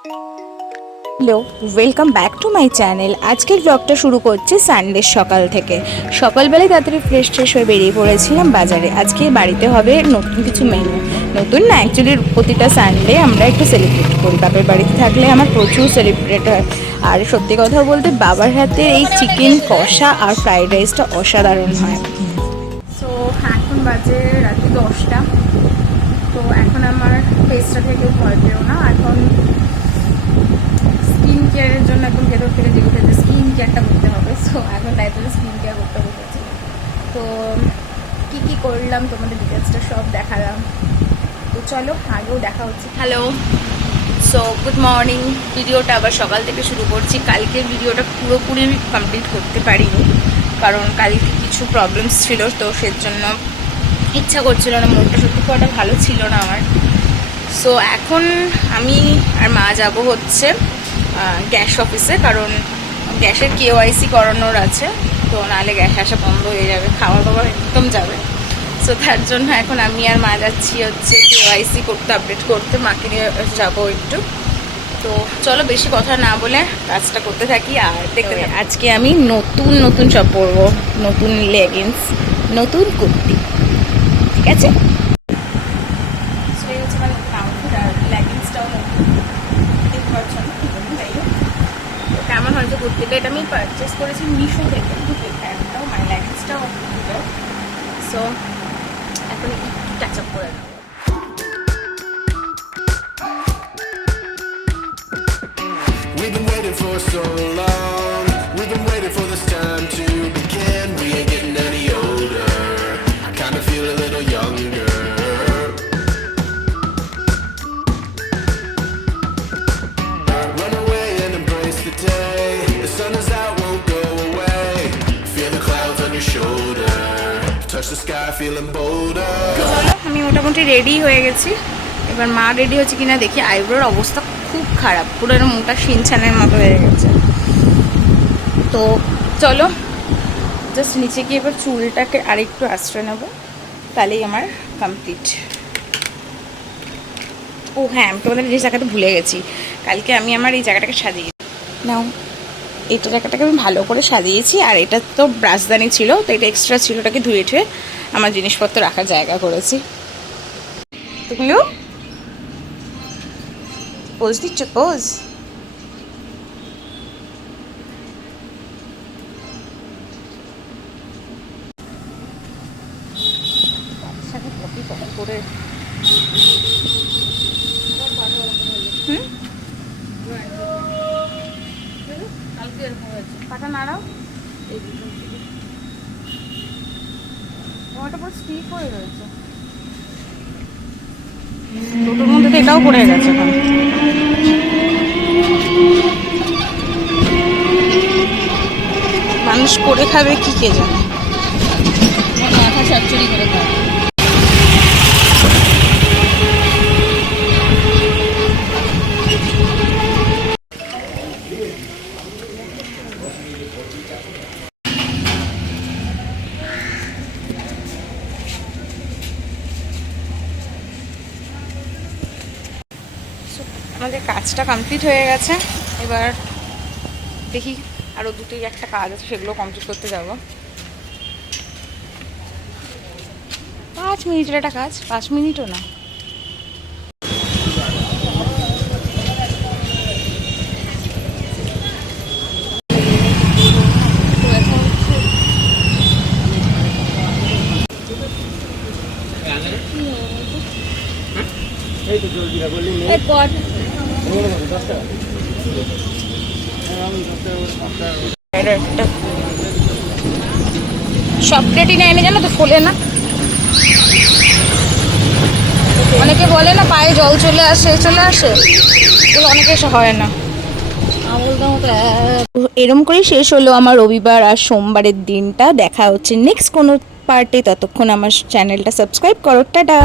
Hello, welcome back to my channel. আজকের ব্লগটা শুরু করছি সানডে সকাল থেকে। সকালবেলায় তাড়াতাড়ি ফ্রেশ হয়ে বেরিয়ে পড়েছিলাম বাজারে। আজকে বাড়িতে হবে নতুন কিছু মেনু। নতুন না, অ্যাকচুয়ালি প্রতিটা সানডে আমরা একটু সেলিব্রেট করি। বাবার বাড়িতে থাকলে আমার প্রচুর সেলিব্রেট হয়। আর সত্যি কথা বলতে বাবার হাতে এই চিকেন কষা আর ফ্রাইড রাইসটা অসাধারণ হয়। সো এখন বাজে রাত্রি 10টা। তো এখন আমার ফেসটা থেকেও ভয় পেও না। এখন স্কিন কেয়ারের জন্য এখন ভেতর থেকে যেগুলো যে স্কিন কেয়ারটা করতে হবে। সো এখন তাই জন্য স্কিন কেয়ার করতে বসেছি। তো কী কী করলাম তোমাদের ডিটেলসটা সব দেখালাম। তো চলো আগেও দেখা হচ্ছে। Hello, so good morning. ভিডিওটা আবার সকাল থেকে শুরু করছি। কালকের ভিডিওটা পুরোপুরি আমি কমপ্লিট করতে পারিনি, কারণ কালকে কিছু প্রবলেমস ছিল। তো সেজন্য ইচ্ছা করছিল না, মনটা সত্যি খুব একটা ভালো ছিল না আমার। সো এখন আমি আর মা যাব হচ্ছে গ্যাস অফিসে, কারণ গ্যাসের KYC করানোর আছে। তো নাহলে গ্যাস আসা বন্ধ হয়ে যাবে, খাওয়া দাওয়া একদম যাবে। সো তার জন্য এখন আমি আর মা যাচ্ছি হচ্ছে KYC করতে, আপডেট করতে। মাকে নিয়ে যাবো একটু। তো চলো বেশি কথা না বলে কাজটা করতে থাকি। আর দেখতে আজকে আমি নতুন নতুন সব পরবো, নতুন লেগিংস, নতুন কুর্তি, ঠিক আছে? সেটাই হচ্ছে আমার নতুন আউটফিট। আর লেগিংসটাও নতুন, দেখতে পাচ্ছ না? কেমন হয়েছে কুর্তিটা? এটা আমি পারচেস করেছি মিশো থেকে। একটাও মানে লেগিংসটাও। সো এখন একটু টাচ আপ করে নেবো। We've been waiting for so long. We've been waiting for this time to begin. We ain't getting any older. I kind of feel a little younger. Run away and embrace the day. The sun is out, won't go away. Feel the clouds on your shoulder. Touch the sky, feeling bolder. আমি মোটামুটি ready হয়ে গেছি। এবার মা ready হচ্ছে কিনা দেখি। আইব্রোর অবস্থা খুব খারাপ, পুরো মুখটা শিনছানের মতো হয়ে গেছে। তো চলো জাস্ট নিচে গিয়ে এবার চুলটাকে আরেকটু আশ্রয় নেবো, তাহলেই আমার কমপ্লিট। ও হ্যাঁ, আমি তোমাদের যে জায়গাটা ভুলে গেছি। কালকে আমি আমার এই জায়গাটাকে সাজিয়ে নাও। এইটা জায়গাটাকে আমি ভালো করে সাজিয়েছি। আর এটা তো ব্রাশদানি ছিল, তো এটা এক্সট্রা ছিল, ওটাকে ধুয়ে ঠুয়ে আমার জিনিসপত্র রাখার জায়গা করেছি। তুমিও পোজ দিচ্ছ? পোজ করে পাটা নাড়াও। ওটা পুরো স্টিক হয়ে রয়েছে। দুটোর মধ্যে তো এটাও পড়ে গেছে এখন। মানুষ করে খাবে কি কে জানে, মাথা চচ্চড়ি করে খাবে। আমাদের কাজটা কমপ্লিট হয়ে গেছে। এবার দেখি আরও দুটোই একটা কাজ আছে, সেগুলো কমপ্লিট করতে যাব। 5 মিনিটের একটা কাজ, 5 মিনিটও না। সব প্লেটই না এনে, জানো তো ফোলে না। অনেকে বলে না পায়ে জল চলে আসে এগুলো অনেকে হয় না। এরম করেই শেষ হলো আমার রবিবার আর সোমবারের দিনটা। দেখা হচ্ছে নেক্সট কোনো পার্টে। ততক্ষণ আমার চ্যানেলটা সাবস্ক্রাইব করো। টাটা।